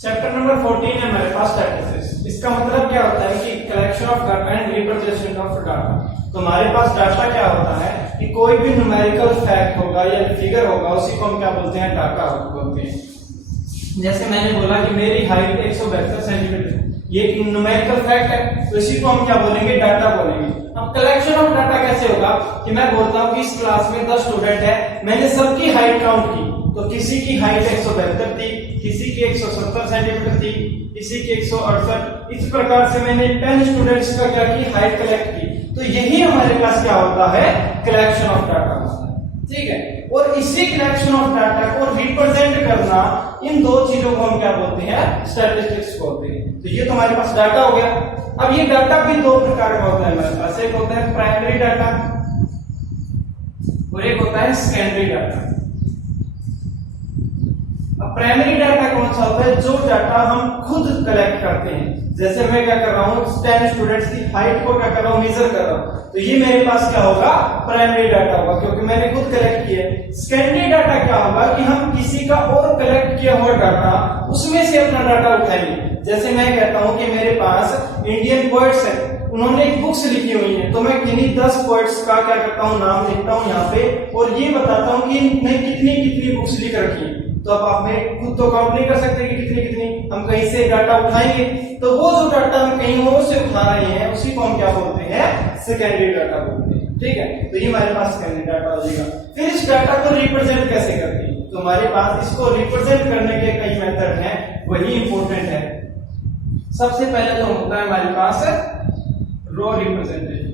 Chapter number 14 है हमारे पास statistics. इसका मतलब क्या होता है कि collection of data and representation of data. तो हमारे पास डाटा क्या होता है कि कोई भी न्यूमेरिकल फैक्ट होगा या फिगर होगा, उसी को हम क्या बोलते हैं, डाटा बोलते हैं। जैसे मैंने बोला कि मेरी हाइट 172 सेंटीमीटर, ये एक न्यूमेरिकल फैक्ट है, तो इसी को हम क्या बोलेंगे, डाटा बोलेंगे। अब कलेक्शन ऑफ डाटा कैसे होगा कि मैं बोलता हूँ कि इस क्लास में 10 स्टूडेंट है, मैंने सबकी हाइट काउंट की, तो किसी की हाइट 172 थी, किसी की 170 सेंटीमीटर थी, किसी की 168। इस प्रकार से मैंने 10 स्टूडेंट्स का क्या की, हाइट कलेक्ट की। तो यही हमारे पास क्या होता है, कलेक्शन ऑफ डाटा होता है। ठीक है, और इसी कलेक्शन ऑफ डाटा को रिप्रेजेंट करना, इन दो चीजों को हम क्या बोलते हैं, स्टैटिस्टिक्स बोलते हैं। तो ये तो हमारे पास डाटा हो गया। अब ये डाटा भी दो प्रकार का होता है हमारे पास, एक होता है प्राइमरी डाटा और एक होता है सेकेंडरी डाटा। अब प्राइमरी डाटा कौन सा होता है, जो डाटा हम खुद कलेक्ट करते हैं। जैसे मैं क्या कर रहा हूँ, 10 स्टूडेंट्स की हाइट को क्या कर रहा हूँ, मेजर कर रहा हूँ, तो ये मेरे पास क्या होगा, प्राइमरी डाटा होगा, क्योंकि मैंने खुद कलेक्ट किया। सेकेंडरी डाटा क्या होगा कि हम किसी का और कलेक्ट किया हुआ डाटा, उसमें से अपना डाटा उठाएंगे। जैसे मैं कहता हूं कि मेरे पास इंडियन पोएट्स है, उन्होंने एक बुक्स लिखी हुई है, तो मैं किन्हीं 10 पोएट्स का क्या करता हूं, नाम लिखता हूं यहाँ पे, और ये बताता हूं कि इन्होंने कितनी कितनी बुक्स लिख रखी है। तो अब आप में खुद तो काउंट नहीं कर सकते कि कितनी कितनी, हम कहीं से डाटा उठाएंगे, तो वो जो डाटा हम कहीं और से उठा रहे हैं, उसी को हम क्या बोलते हैं, सेकेंडरी डाटा बोलते हैं। ठीक है, तो ये हमारे पास सेकेंडरी डाटा हो जाएगा। फिर इस डाटा को रिप्रेजेंट कैसे करते हैं, तो हमारे पास इसको रिप्रेजेंट करने के कई मेथड हैं, वही इंपॉर्टेंट है। सबसे पहले तो होता है हमारे पास रो रिप्रेजेंटेशन।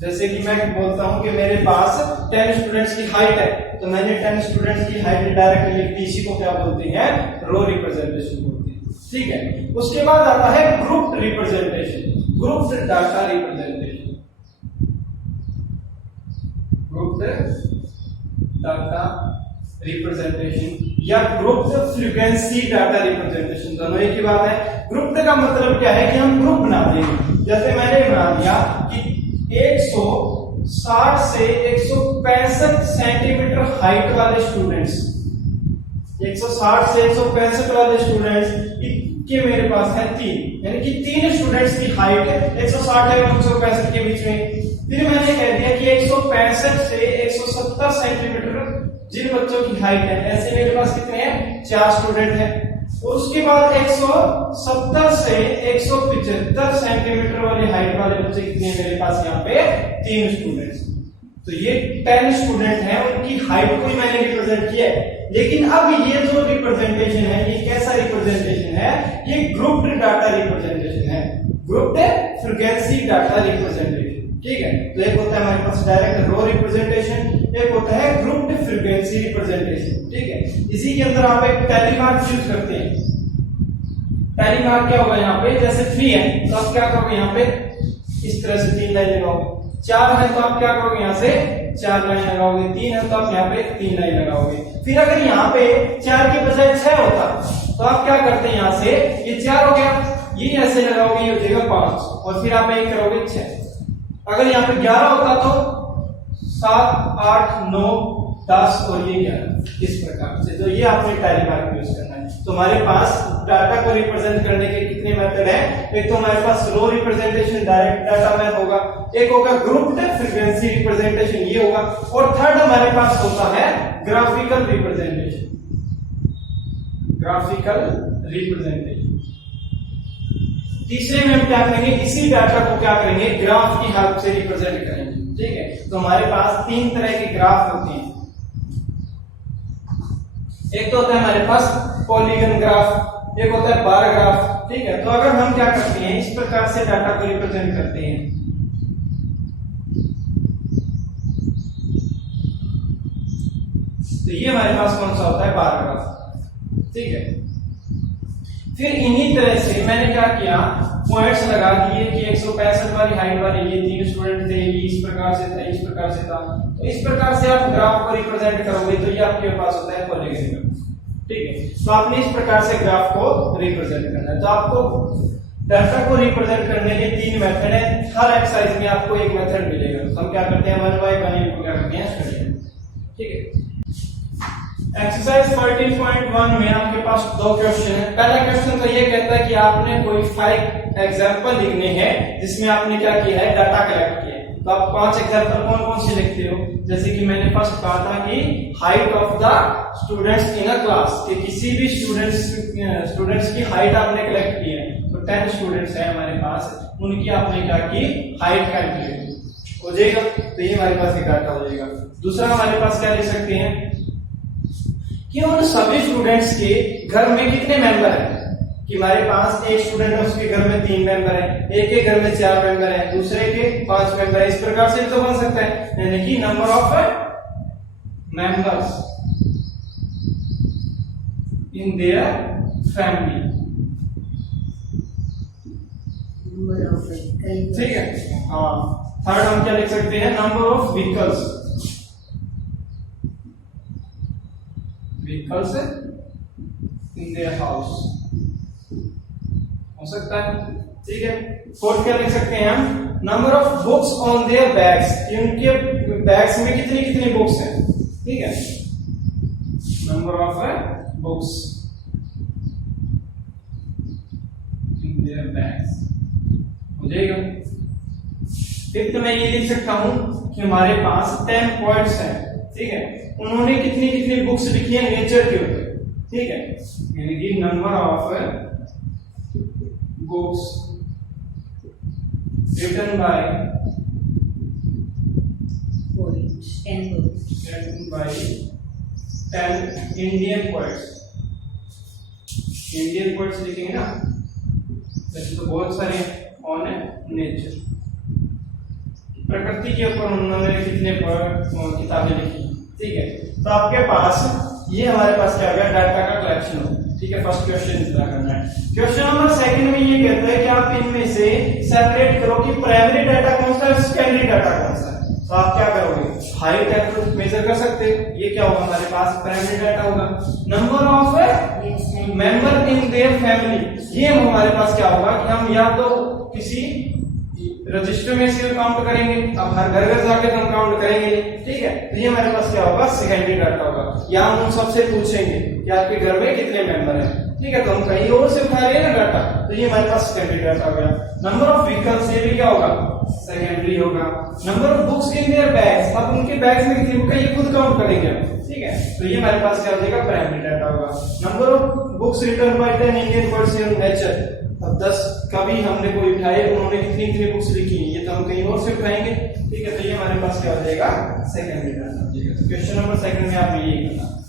जैसे कि मैं बोलता हूं कि मेरे पास 10 स्टूडेंट्स की हाइट है, तो मैंने 10 स्टूडेंट्स की हाइट डायरेक्ट लिख दी, इसी को क्या बोलते हैं, रो रिप्रेजेंटेशन बोलते हैं। ठीक है, उसके बाद आता है group representation, group data representation, group data representation या ग्रुप फ्रीक्वेंसी डाटा रिप्रेजेंटेशन, दोनों एक ही बात है। ग्रुप का मतलब क्या है कि हम ग्रुप बनाते हैं। जैसे मैंने बना दिया कि 160 से 165 सेंटीमीटर हाइट वाले स्टूडेंट्स, 160 से 165 वाले स्टूडेंट्स के मेरे पास है 3, यानी कि 3 स्टूडेंट्स की हाइट 160 और 165 के बीच में। फिर मैंने कह दिया कि 165 से 170 सेंटीमीटर जिन बच्चों की हाइट है, ऐसे मेरे पास कितने हैं, 4 स्टूडेंट हैं। और उसके बाद 170 से 175 सेंटीमीटर वाली हाइट वाले बच्चे कितने हैं मेरे पास, यहाँ पे 3 स्टूडेंट्स। तो ये 10 स्टूडेंट हैं, उनकी हाइट को ही मैंने रिप्रेजेंट किया है। लेकिन अब ये जो रिप्रेजेंटेशन है, ये कैसा रिप्रेजेंटेशन है, ये ग्रुप्ड डाटा रिप्रेजेंटेशन है, ग्रुप्ड फ्रीक्वेंसी डाटा रिप्रेजेंटेशन। ठीक है, तो एक होता है हमारे पास डायरेक्ट रो रिप्रेजेंटेशन, एक होता है ग्रुप्ड फ्रीक्वेंसी रिप्रेजेंटेशन। ठीक है, इसी के अंदर आप एक टैली मार्क यूज करते हैं। टैली मार्क क्या होगा, यहाँ पे जैसे 3 है तो आप क्या करोगे, यहाँ पे इस तरह से 3 लाइन लगाओगे। 4 है तो आप क्या करोगे, यहाँ से 4 लाइन लगाओगे। 3 है तो आप यहाँ पे 3 लाइन लगाओगे। फिर अगर यहाँ पे 4 के बजाय 6 होता तो आप क्या करते हैं, यहाँ से ये 4 हो गया, ये ऐसे लगाओगे, ये हो जाएगा 5, और फिर आप एक करोगे 6। अगर यहाँ पे 11 होता तो 7, 8, 9, 10 और ये 11, इस प्रकार से। तो ये आपने टैली मार्क यूज करना है। तो हमारे पास डाटा को रिप्रेजेंट करने के कितने मेथड हैं, एक तो हमारे पास रो रिप्रेजेंटेशन, डायरेक्ट डाटा मैथ होगा, एक होगा ग्रुप्ड फ्रीक्वेंसी रिप्रेजेंटेशन, ये होगा, और थर्ड हमारे पास होता है ग्राफिकल रिप्रेजेंटेशन, ग्राफिकल रिप्रेजेंटेशन। तीसरे में हम क्या करेंगे, इसी डाटा को क्या करेंगे, ग्राफ की हेल्प से रिप्रेजेंट करेंगे। ठीक है, तो हमारे पास 3 तरह के ग्राफ होते हैं। एक तो होता है हमारे पास पॉलीगन ग्राफ, एक होता है बार ग्राफ। ठीक है, तो अगर हम क्या करते हैं, इस प्रकार से डाटा को रिप्रेजेंट करते हैं, तो ये हमारे पास कौन सा होता है, बार ग्राफ। ठीक है, फिर इन्हीं तरह से मैंने क्या किया, पॉइंट्स लगा दिए कि 165 वाली हाइट वाले ये 3 स्टूडेंट थे, ये इस प्रकार से था, इस प्रकार से था। तो इस प्रकार से आप ग्राफ को रिप्रेजेंट करोगे तो ये आपके पास होता है पॉलीगन ग्राफ। ठीक है, तो आपने इस प्रकार से ग्राफ को रिप्रेजेंट करना है। तो आपको डाटा को रिप्रेजेंट करने के 3 मेथड है। हर एक्सरसाइज में आपको एक मेथड मिलेगा। हम क्या करते हैं, 1 बाय 1 को क्या करते हैं, स्टडी। ठीक है, एक्सरसाइज 14.1 में आपके पास दो क्वेश्चन है। पहला क्वेश्चन तो ये कहता है कि आपने कोई 5 एग्जांपल लिखने हैं जिसमें आपने क्या किया है, डाटा कलेक्ट किया है। तो आप 5 एग्जांपल कौन कौन से लिखते हो? जैसे कि मैंने फर्स्ट कहा था कि height of the students in a class, कि किसी भी स्टूडेंट्स की हाइट आपने कलेक्ट की है। तो 10 स्टूडेंट्स है हमारे पास, उनकी आपने क्या की, हाइट कैलकुलेट हो जाएगा। तो ये हमारे पास एक डाटा हो जाएगा। दूसरा हमारे पास क्या लिख सकते हैं कि उन सभी स्टूडेंट्स के घर में कितने मेंबर हैं। कि हमारे पास एक स्टूडेंट है, उसके घर में 3 मेंबर है, एक के घर में 4 मेंबर है, दूसरे के 5 मेंबर है। इस प्रकार से तो बन सकता है, यानी कि number of members in their family. ठीक है। हाँ, थर्ड हम क्या लिख सकते हैं, number of vehicles in their house हो सकता है। ठीक है। फोर्थ क्या लिख सकते हैं हम, number of books on their bags, उनके बैग्स में कितनी कितनी बुक्स हैं। ठीक है, number of books in their bags हो जाएगा। फिर तो मैं ये लिख सकता हूं कि हमारे पास 10 पॉइंट्स हैं। ठीक है, उन्होंने कितनी कितनी बुक्स लिखी है नेचर के ऊपर। ठीक है, यानी कि number of books written by 10 Indian poets. Indian poets लिखेंगे ना, वैसे तो बहुत सारे ऑन नेचर, प्रकृति के ऊपर उन्होंने कितने किताबें लिखी। ठीक है, तो आपके पास ये हमारे पास क्या होगा, डाटा का कलेक्शन हो। ठीक है, फर्स्ट क्वेश्चन इतना करना है। क्वेश्चन नंबर सेकंड में ये कहता है कि आप इनमें से सेपरेट करो कि प्राइमरी डाटा कौन सा है, सेकेंडरी डाटा कौन सा है। तो आप क्या करोगे, हाइट है तो मेजर कर सकते हैं। ये क्या होगा, हमारे पास प्राइमरी डाटा होगा। Number of member in their family, ये हमारे पास क्या होगा कि हम या तो किसी रजिस्टर में से काउंट करेंगे, अब हर घर घर जाके हम काउंट करेंगे। ठीक है, तो ये हमारे पास क्या होगा, सेकेंडरी डाटा होगा। या हम उन सबसे पूछेंगे कि आपके घर में कितने मेंबर हैं। ठीक है, तो हम कहीं और से उठा रहे हैं ना डाटा, तो ये हमारे पास सेकेंडरी डाटा हो गया। नंबर ऑफ व्हीकल्स, ये भी क्या होगा, सेकेंडरी होगा। Number of books in their bags, अब उनके बैग्स में कितनी बुक है ये खुद काउंट करेंगे हम। ठीक है, तो ये हमारे पास क्या हो जाएगा, प्राइमरी डाटा होगा। Number of books written by 10 Indian poets in nature, अब 10 कभी हमने कोई उठाए, उन्होंने कितनी कितनी बुक्स लिखी है, ये तो हम कहीं और से उठाएंगे। ठीक है, तो ये हमारे पास क्या हो जाएगा, सेकेंडरी डाटा हो जाएगा। तो क्वेश्चन नंबर सेकंड में आपने ये करना।